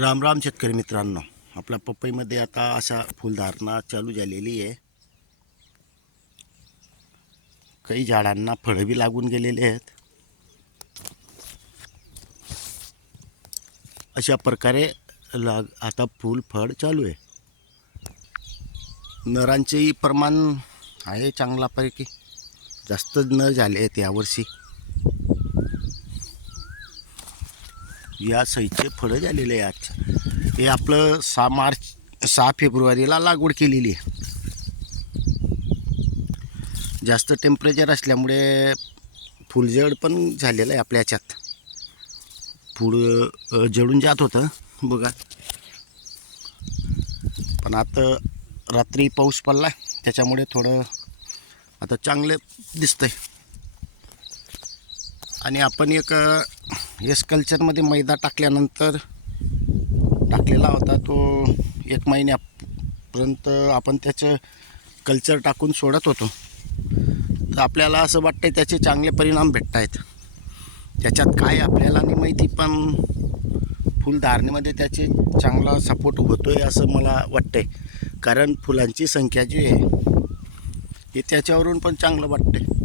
राम राम शेतकरी मित्रांनो आपल्या पपईमध्ये आता अशा फुलधारणा चालू झालेली आहे. काही झाडांना फळं बी लागून गेलेले आहेत. अशा प्रकारे लाग आता फूल फळ चालू आहे. नरांचेही प्रमाण आहे चांगल्यापैकी. जास्त नर झाले आहेत यावर्षी. या सईचे फळं झालेले आहे आज. हे आपलं सहा मार्च सहा फेब्रुवारीला लागवड केलेली आहे. जास्त टेम्परेचर असल्यामुळे फुलजड पण झालेलं आहे आपल्या ह्याच्यात. फूल जडून जळून जात होतं बघा. पण आता रात्री पाऊस पडला त्याच्यामुळे थोडं आता चांगलं दिसतंय. आणि आपण एक एस कल्चरमध्ये मैदा टाकल्यानंतर टाकलेला होता तो एक महिन्यापर्यंत आपण त्याचं कल्चर टाकून सोडत होतो. तर आपल्याला असं वाटतं त्याचे चांगले परिणाम भेटत आहेत त्याच्यात काय आपल्याला नाही माहिती पण फुलधारणेमध्ये त्याचे चांगला सपोर्ट होतो आहे असं मला वाटतंय. कारण फुलांची संख्या जी आहे हे त्याच्यावरून पण चांगलं वाटतंय.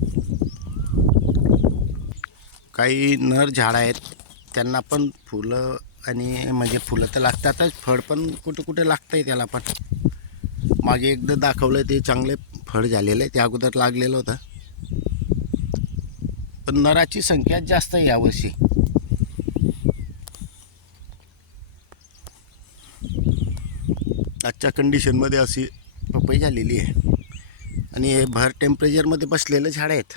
काही नर झाड आहेत त्यांना पण फुलं आणि म्हणजे फुलं तर लागतातच फळ पण कुठं कुठे लागतं आहे त्याला पण. मागे एकदा दाखवलं ते चांगले फळ झालेलं आहे त्या अगोदर लागलेलं होतं. पण नराची संख्या जास्त आहे यावर्षी. आजच्या कंडिशनमध्ये अशी पपई झालेली आहे. आणि हे भर टेम्परेचरमध्ये बसलेलं झाड आहेत.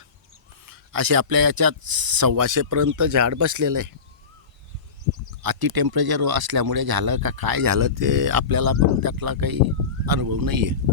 असे आपल्या याच्यात सव्वाशेपर्यंत झाड बसलेलं आहे. अति टेम्परेचर असल्यामुळे झालं का काय झालं ते आपल्याला पण त्यातला काही अनुभव नाही आहे